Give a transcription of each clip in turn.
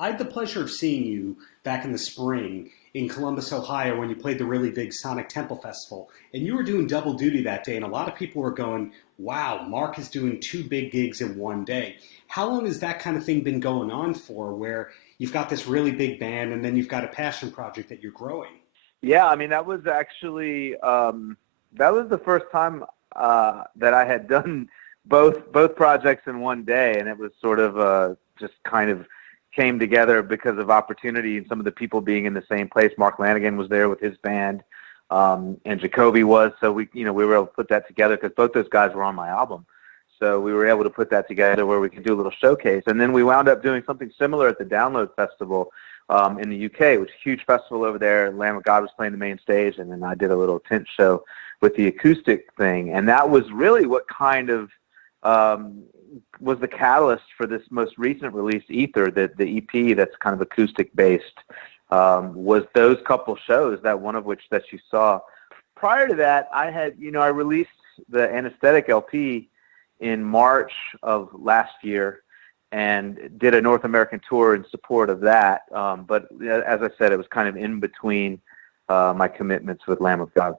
I had the pleasure of seeing you back in the spring in Columbus, Ohio, when you played the really big Sonic Temple Festival. And you were doing double duty that day, and a lot of people were going, wow, Mark is doing two big gigs in one day. How long has that kind of thing been going on for, where you've got this really big band and then you've got a passion project that you're growing? Yeah, I mean that was actually that was the first time that I had done both projects in one day, and it was sort of just kind of came together because of opportunity and some of the people being in the same place. Mark Lanigan was there with his band, and Jacoby was, so we were able to put that together because both those guys were on my album. So we were able to put that together where we could do a little showcase. And then we wound up doing something similar at the Download Festival in the UK, which is a huge festival over there. Lamb of God was playing the main stage, and then I did a little tent show with the acoustic thing. And that was really what kind of was the catalyst for this most recent release, Ether, the EP that's kind of acoustic-based, was those couple shows, that one of which that you saw. Prior to that, I released the Anesthetic LP in March of last year and did a North American tour in support of that. But as I said, it was kind of in between my commitments with Lamb of God.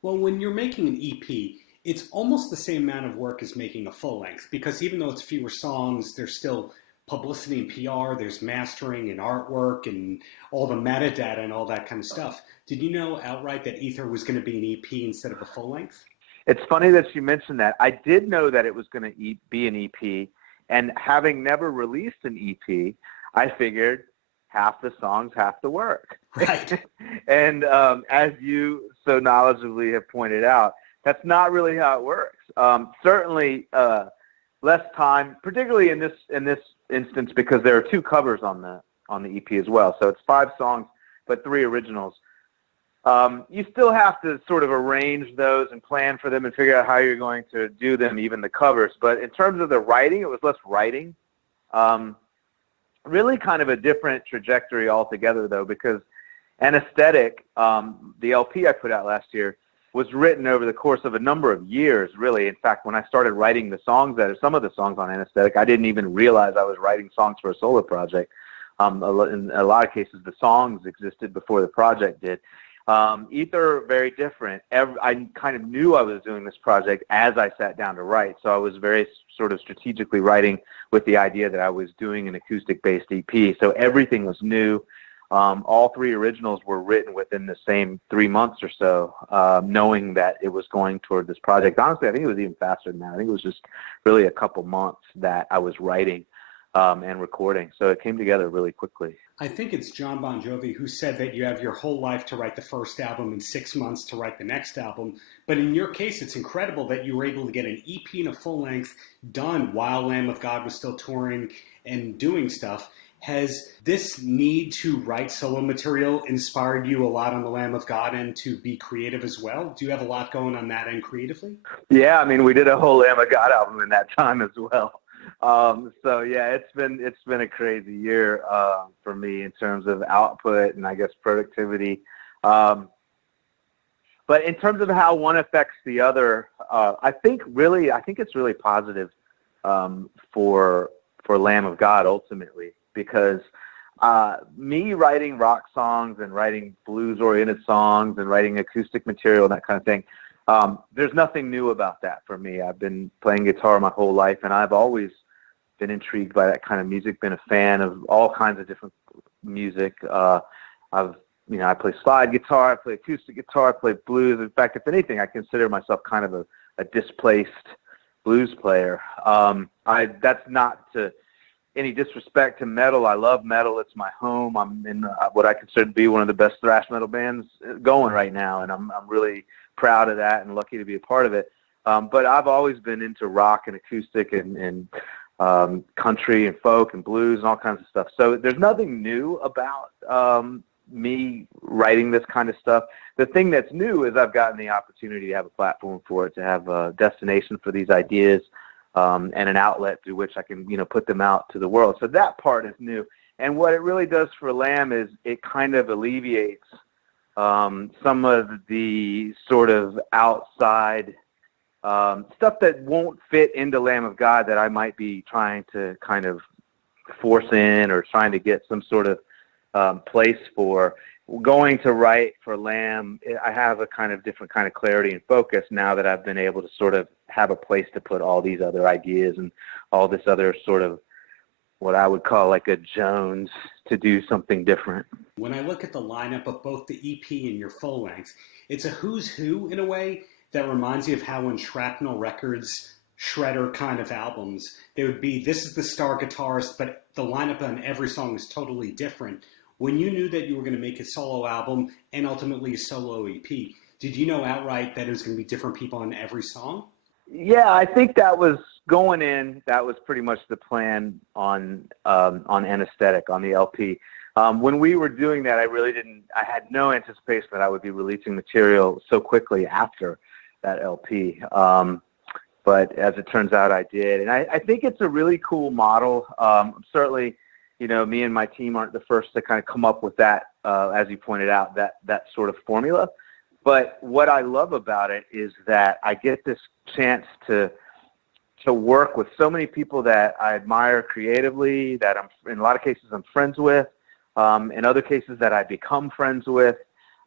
Well, when you're making an EP, it's almost the same amount of work as making a full length, because even though it's fewer songs, there's still publicity and PR, there's mastering and artwork and all the metadata and all that kind of stuff. Did you know outright that Ether was going to be an EP instead of a full length? It's funny that you mentioned that. I did know that it was going to be an EP, and having never released an EP, I figured half the songs, half the work. Right. And as you so knowledgeably have pointed out, that's not really how it works. Certainly less time, particularly in this instance, because there are two covers on the EP as well. So it's 5 songs, but 3 originals. You still have to sort of arrange those and plan for them and figure out how you're going to do them, even the covers. But in terms of the writing, it was less writing. Really kind of a different trajectory altogether, though, because Anesthetic, the LP I put out last year, was written over the course of a number of years, really. In fact, when I started writing the songs, some of the songs on Anesthetic, I didn't even realize I was writing songs for a solo project. In a lot of cases, the songs existed before the project did. Ether, very different. I kind of knew I was doing this project as I sat down to write, so I was very sort of strategically writing with the idea that I was doing an acoustic-based EP, so everything was new. All 3 originals were written within the same 3 months or so, knowing that it was going toward this project. Honestly, I think it was even faster than that. I think it was just really a couple months that I was writing and recording, so it came together really quickly. I think it's John Bon Jovi who said that you have your whole life to write the first album and 6 months to write the next album. But in your case, it's incredible that you were able to get an EP and a full length done while Lamb of God was still touring and doing stuff. Has this need to write solo material inspired you a lot on the Lamb of God and to be creative as well? Do you have a lot going on that end creatively? Yeah, I mean, we did a whole Lamb of God album in that time as well. So yeah, it's been a crazy year for me in terms of output and I guess productivity. But in terms of how one affects the other, I think it's really positive for Lamb of God ultimately, because me writing rock songs and writing blues-oriented songs and writing acoustic material and that kind of thing, there's nothing new about that for me. I've been playing guitar my whole life, and I've always been intrigued by that kind of music, been a fan of all kinds of different music. I play slide guitar, I play acoustic guitar, I play blues. In fact, if anything, I consider myself kind of a displaced blues player. That's not to any disrespect to metal. I love metal. It's my home. I'm in what I consider to be one of the best thrash metal bands going right now, and I'm really proud of that and lucky to be a part of it. But I've always been into rock and acoustic and country and folk and blues and all kinds of stuff. So there's nothing new about me writing this kind of stuff. The thing that's new is I've gotten the opportunity to have a platform for it, to have a destination for these ideas, and an outlet through which I can, put them out to the world. So that part is new. And what it really does for Lamb is it kind of alleviates some of the sort of outside stuff that won't fit into Lamb of God that I might be trying to kind of force in or trying to get some sort of place for. Going to write for Lamb, I have a kind of different kind of clarity and focus now that I've been able to sort of have a place to put all these other ideas and all this other sort of what I would call like a Jones to do something different. When I look at the lineup of both the EP and your full length, it's a who's who in a way that reminds me of how on Shrapnel Records, Shredder kind of albums, they would be, this is the star guitarist, but the lineup on every song is totally different. When you knew that you were going to make a solo album and ultimately a solo EP, did you know outright that it was going to be different people on every song? Yeah, I think that was going in. That was pretty much the plan on Anesthetic, on the LP. When we were doing that, I had no anticipation that I would be releasing material so quickly after that LP. But as it turns out, I did. And I think it's a really cool model. Certainly, me and my team aren't the first to kind of come up with that, as you pointed out, that sort of formula. But what I love about it is that I get this chance to work with so many people that I admire creatively, that in a lot of cases I'm friends with, in other cases that I become friends with,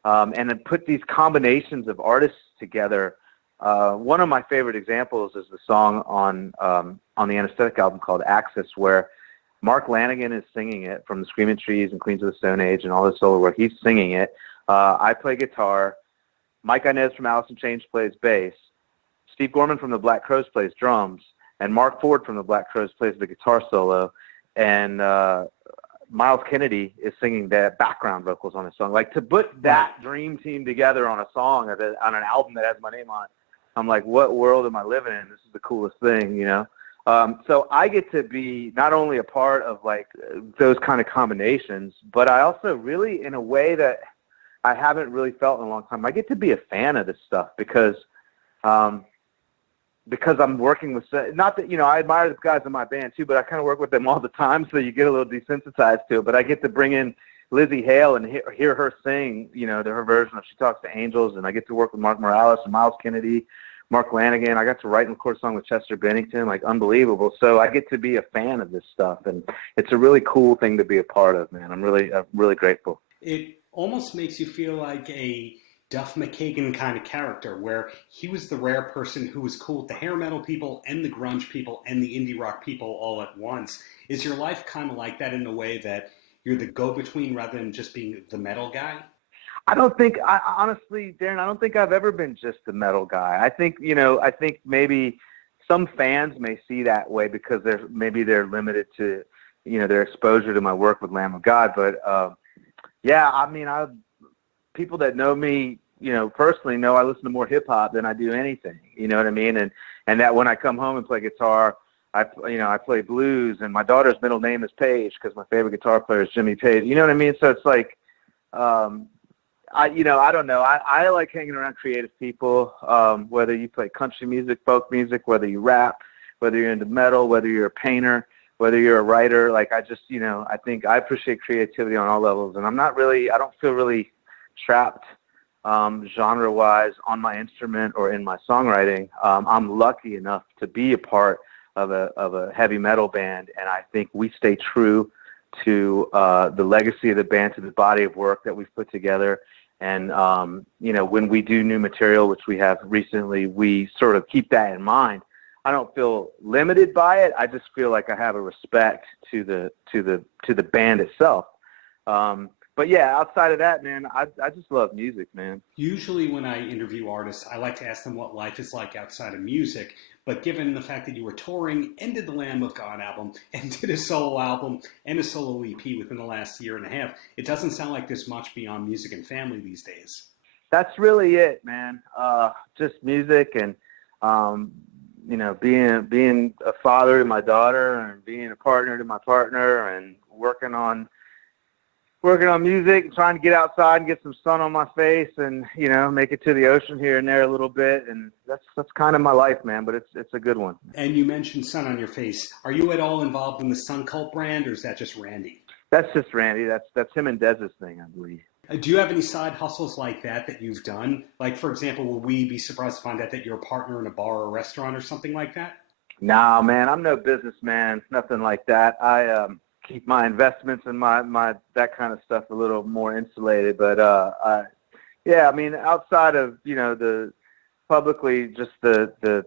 and then put these combinations of artists together. One of my favorite examples is the song on the Anesthetic album called Axis, where Mark Lanigan is singing it from the Screaming Trees and Queens of the Stone Age and all this solo work. He's singing it. I play guitar. Mike Inez from Alice in Chains plays bass. Steve Gorman from the Black Crowes plays drums. And Mark Ford from the Black Crowes plays the guitar solo. And Miles Kennedy is singing the background vocals on the song. Like, to put that dream team together on a song, on an album that has my name on it, I'm like, what world am I living in? This is the coolest thing, So I get to be not only a part of like those kind of combinations, but I also really, in a way that I haven't really felt in a long time, I get to be a fan of this stuff because I'm working with, not that, I admire the guys in my band too, but I kind of work with them all the time. So you get a little desensitized to it, but I get to bring in Lizzie Hale and hear her sing, her version of She Talks to Angels. And I get to work with Mark Morales and Miles Kennedy, Mark Lanigan. I got to write and record a song with Chester Bennington, like unbelievable. So I get to be a fan of this stuff, and it's a really cool thing to be a part of, man. I'm really grateful. It almost makes you feel like a Duff McKagan kind of character, where he was the rare person who was cool with the hair metal people and the grunge people and the indie rock people all at once. Is your life kind of like that in a way that you're the go-between rather than just being the metal guy? Honestly, Darren, I don't think I've ever been just the metal guy. I think maybe some fans may see that way because they're limited to, their exposure to my work with Lamb of God. But people that know me, personally know I listen to more hip hop than I do anything. You know what I mean? And that when I come home and play guitar, I play blues, and my daughter's middle name is Page because my favorite guitar player is Jimmy Page. You know what I mean? So it's like, I don't know. I like hanging around creative people, whether you play country music, folk music, whether you rap, whether you're into metal, whether you're a painter, whether you're a writer. Like, I just, I think I appreciate creativity on all levels, and I don't feel really trapped genre-wise on my instrument or in my songwriting. I'm lucky enough to be a part of a heavy metal band, and I think we stay true to the legacy of the band, to the body of work that we've put together. And, when we do new material, which we have recently, we sort of keep that in mind. I don't feel limited by it. I just feel like I have a respect to the band itself. But yeah, outside of that, man, I just love music, man. Usually when I interview artists, I like to ask them what life is like outside of music. But given the fact that you were touring and did the Lamb of God album and did a solo album and a solo EP within the last year and a half, it doesn't sound like there's much beyond music and family these days. That's really it, man. Just music and, being a father to my daughter and being a partner to my partner and working on music and trying to get outside and get some sun on my face and, make it to the ocean here and there a little bit. And that's kind of my life, man, but it's a good one. And you mentioned sun on your face. Are you at all involved in the Sun Cult brand, or is that just Randy? That's just Randy. That's him and Dez's thing, I believe. Do you have any side hustles like that you've done? Like, for example, will we be surprised to find out that you're a partner in a bar or a restaurant or something like that? Nah, man, I'm no businessman, nothing like that. keep my investments and my that kind of stuff a little more insulated. But yeah, I mean, outside of, you know, the publicly, just the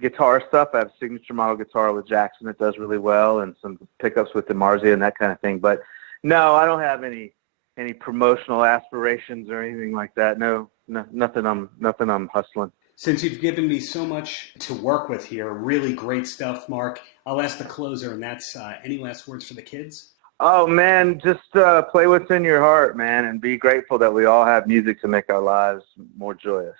guitar stuff, I have a signature model guitar with Jackson that does really well, and some pickups with DiMarzio and that kind of thing. But no, I don't have any promotional aspirations or anything like that. No, nothing I'm hustling. Since you've given me so much to work with here, really great stuff, Mark, I'll ask the closer, and that's any last words for the kids? Oh, man, just play what's in your heart, man, and be grateful that we all have music to make our lives more joyous.